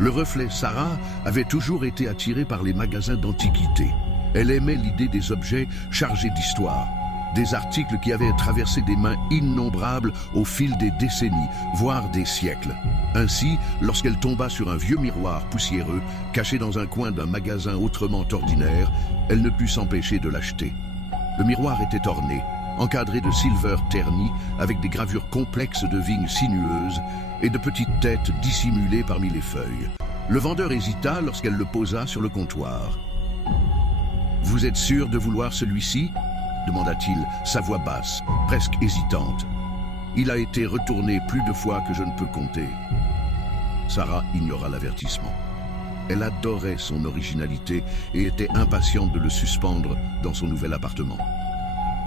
Le reflet Sarah avait toujours été attirée par les magasins d'antiquités. Elle aimait l'idée des objets chargés d'histoire, des articles qui avaient traversé des mains innombrables au fil des décennies, voire des siècles. Ainsi, lorsqu'elle tomba sur un vieux miroir poussiéreux, caché dans un coin d'un magasin autrement ordinaire, elle ne put s'empêcher de l'acheter. Le miroir était orné, encadré de silver terni, avec des gravures complexes de vignes sinueuses et de petites têtes dissimulées parmi les feuilles. Le vendeur hésita lorsqu'elle le posa sur le comptoir. « Vous êtes sûr de vouloir celui-ci » demanda-t-il, sa voix basse, presque hésitante. « Il a été retourné plus de fois que je ne peux compter. » Sarah ignora l'avertissement. Elle adorait son originalité et était impatiente de le suspendre dans son nouvel appartement.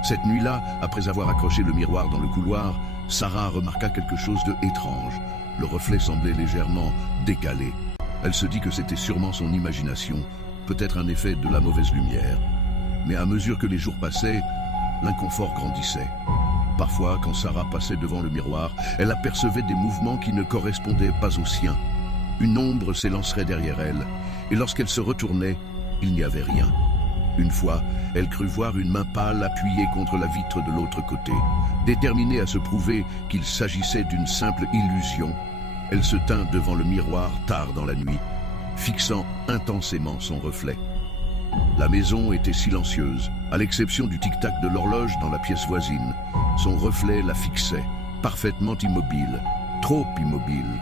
Cette nuit-là, après avoir accroché le miroir dans le couloir, Sarah remarqua quelque chose d'étrange. Le reflet semblait légèrement décalé. Elle se dit que c'était sûrement son imagination, peut-être un effet de la mauvaise lumière. Mais à mesure que les jours passaient, l'inconfort grandissait. Parfois, quand Sarah passait devant le miroir, elle apercevait des mouvements qui ne correspondaient pas aux siens. Une ombre s'élancerait derrière elle, et lorsqu'elle se retournait, il n'y avait rien. Une fois, elle crut voir une main pâle appuyée contre la vitre de l'autre côté. Déterminée à se prouver qu'il s'agissait d'une simple illusion, elle se tint devant le miroir tard dans la nuit, fixant intensément son reflet. La maison était silencieuse, à l'exception du tic-tac de l'horloge dans la pièce voisine. Son reflet la fixait, parfaitement immobile, trop immobile.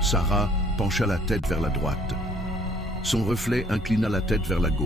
Sarah pencha la tête vers la droite. Son reflet inclina la tête vers la gauche.